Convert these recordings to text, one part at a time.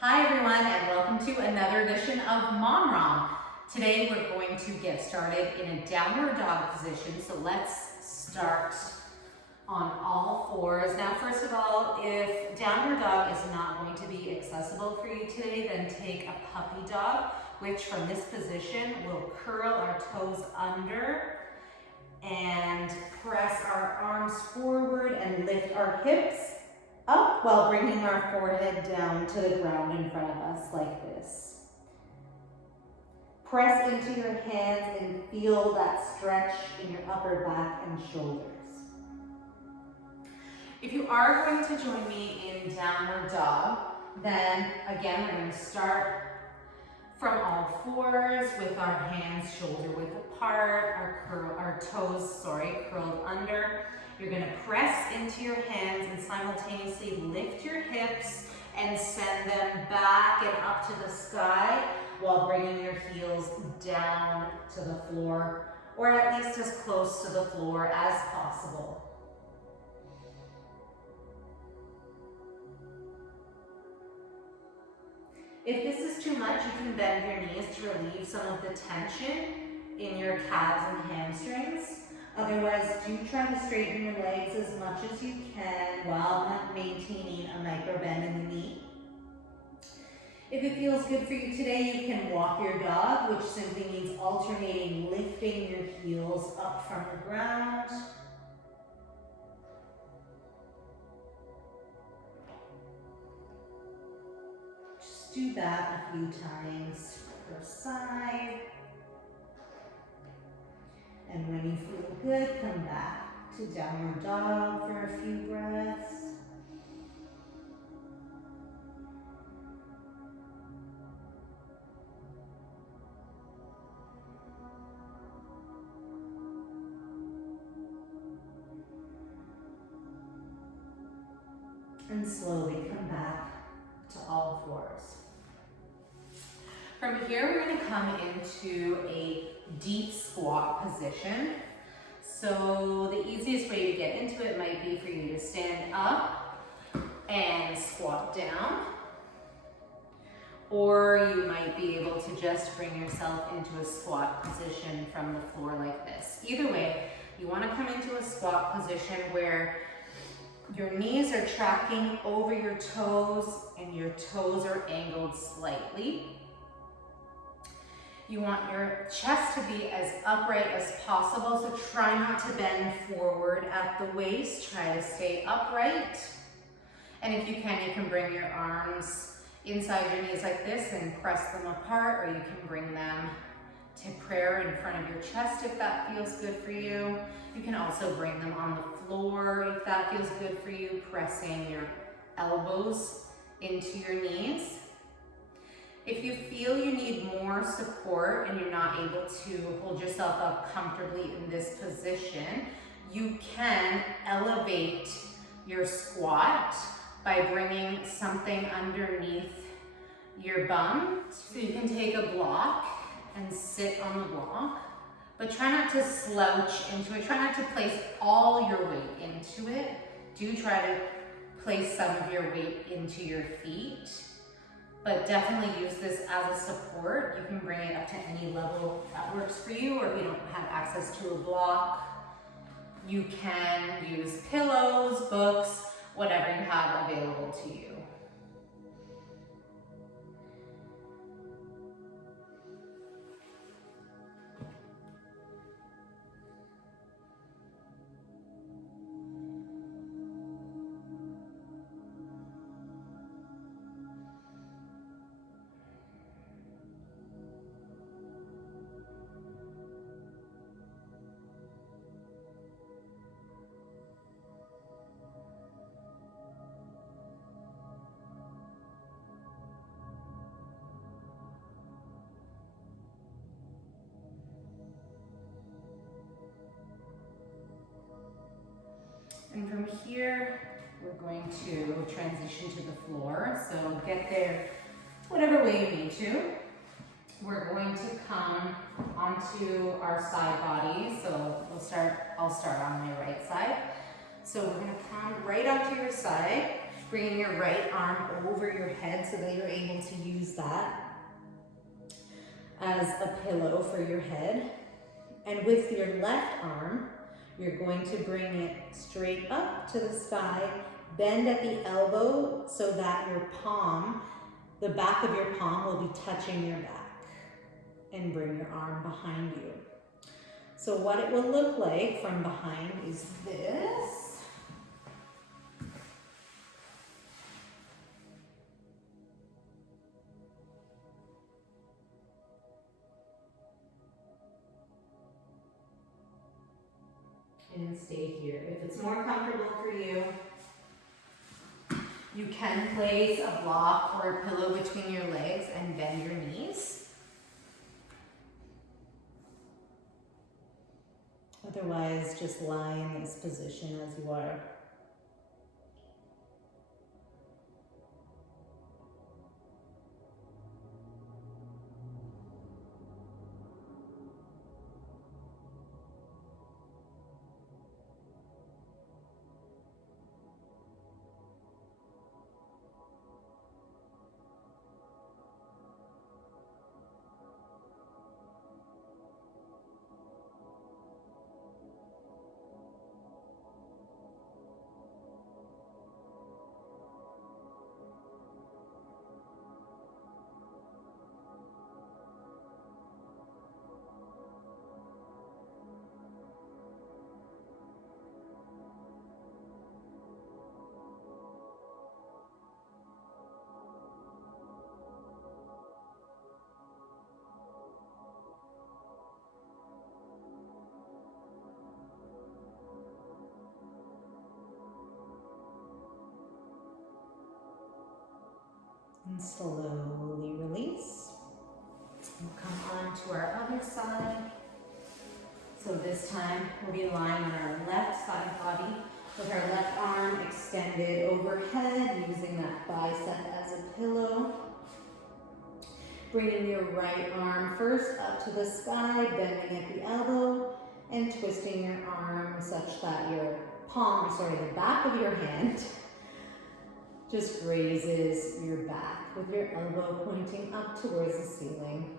Hi everyone, and welcome to another edition of MomRom. Today we're going to get started in a downward dog position. So let's start on all fours. Now, first of all, if downward dog is not going to be accessible for you today, then take a puppy dog, which from this position will curl our toes under and press our arms forward and lift our hips up while bringing our forehead down to the ground in front of us like this. Press into your hands and feel that stretch in your upper back and shoulders. If you are going to join me in downward dog, then again, we're going to start from all fours with our hands shoulder width apart, our toes curled under. You're going to press into your hands and simultaneously lift your hips and send them back and up to the sky while bringing your heels down to the floor, or at least as close to the floor as possible. If this is too much, you can bend your knees to relieve some of the tension in your calves and hamstrings. Otherwise, do try to straighten your legs as much as you can while not maintaining a micro bend in the knee. If it feels good for you today, you can walk your dog, which simply means alternating lifting your heels up from the ground. Just do that a few times per side. And when you feel good, come back to downward dog for a few breaths. And slowly come back to all fours. From here, we're going to come into a deep squat position. So the easiest way to get into it might be for you to stand up and squat down. Or you might be able to just bring yourself into a squat position from the floor like this. Either way, you want to come into a squat position where your knees are tracking over your toes and your toes are angled slightly. You want your chest to be as upright as possible, so try not to bend forward at the waist. Try to stay upright. And if you can bring your arms inside your knees like this and press them apart, or you can bring them to prayer in front of your chest if that feels good for you. You can also bring them on the floor if that feels good for you, pressing your elbows into your knees. If you feel you need more support and you're not able to hold yourself up comfortably in this position, you can elevate your squat by bringing something underneath your bum. So you can take a block and sit on the block, but try not to slouch into it. Try not to place all your weight into it. Do try to place some of your weight into your feet, but definitely use this as a support. You can bring it up to any level that works for you, or if you don't have access to a block, you can use pillows, books, whatever you have available to you. And from here, we're going to transition to the floor. So get there whatever way you need to. We're going to come onto our side body. So I'll start on my right side. So we're going to come right onto your side. Bringing your right arm over your head so that you're able to use that as a pillow for your head. And with your left arm, you're going to bring it straight up to the sky, bend at the elbow so that your palm, the back of your palm will be touching your back, and bring your arm behind you. So what it will look like from behind is this. And stay here. If it's more comfortable for you, you can place a block or a pillow between your legs and bend your knees. Otherwise, just lie in this position as you are. And slowly release. We'll come on to our other side. So this time we'll be lying on our left side body with our left arm extended overhead, using that bicep as a pillow. Bringing your right arm first up to the sky, bending at the elbow, and twisting your arm such that your palm, the back of your hand just grazes your back with your elbow pointing up towards the ceiling.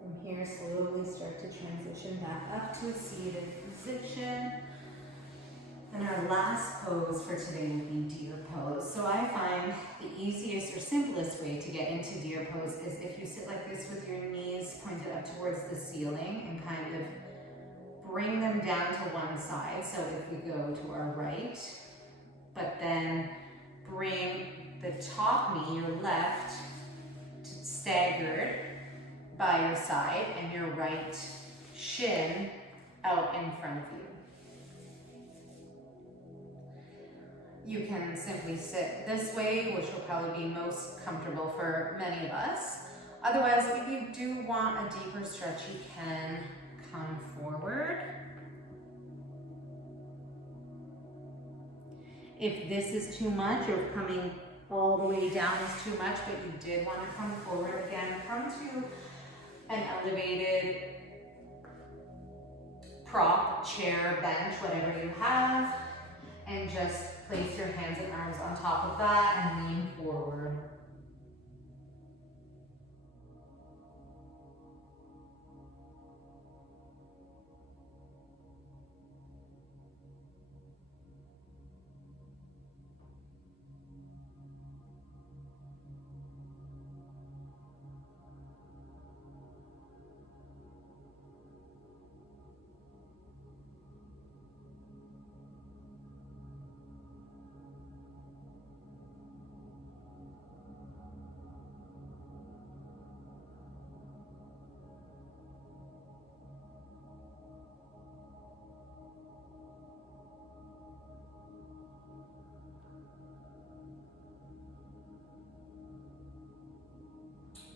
From here, slowly start to transition back up to a seated position. And our last pose for today will be deer pose. So I find the easiest or simplest way to get into deer pose is if you sit like this with your knees pointed up towards the ceiling and kind of bring them down to one side. So if we go to our right, but then bring the top knee, your left, staggered by your side, and your right shin out in front of you. You can simply sit this way, which will probably be most comfortable for many of us. Otherwise, if you do want a deeper stretch, you can come forward. If this is too much, or coming all the way down is too much, but you did want to come forward again. Come to an elevated prop, chair, bench, whatever you have, and just place your hands and arms on top of that and lean forward.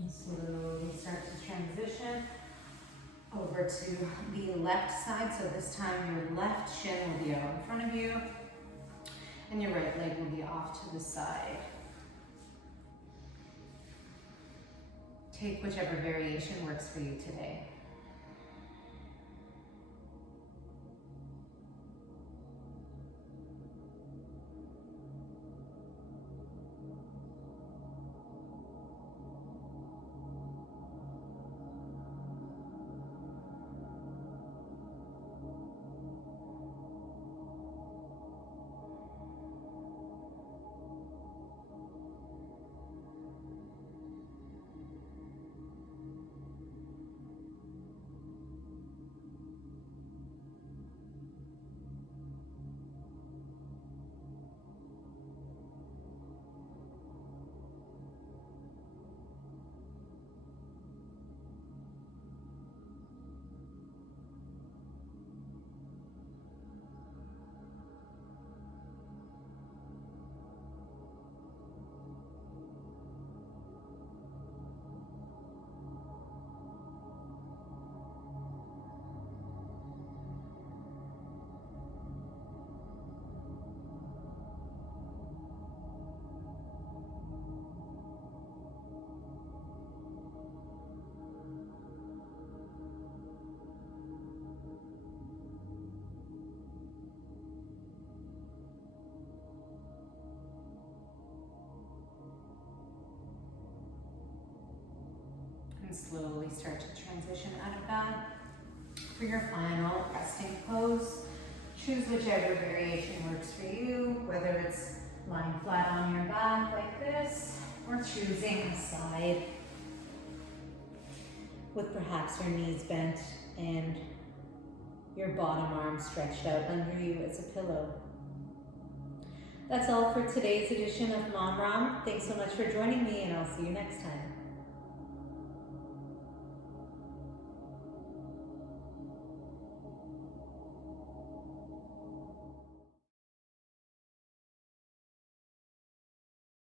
And slowly start to transition over to the left side. So this time your left shin will be out in front of you and your right leg will be off to the side. Take whichever variation works for you today. And slowly start to transition out of that. For your final resting pose, choose whichever variation works for you, whether it's lying flat on your back like this, or choosing a side with perhaps your knees bent and your bottom arm stretched out under you as a pillow. That's all for today's edition of MomRom. Thanks so much for joining me, and I'll see you next time.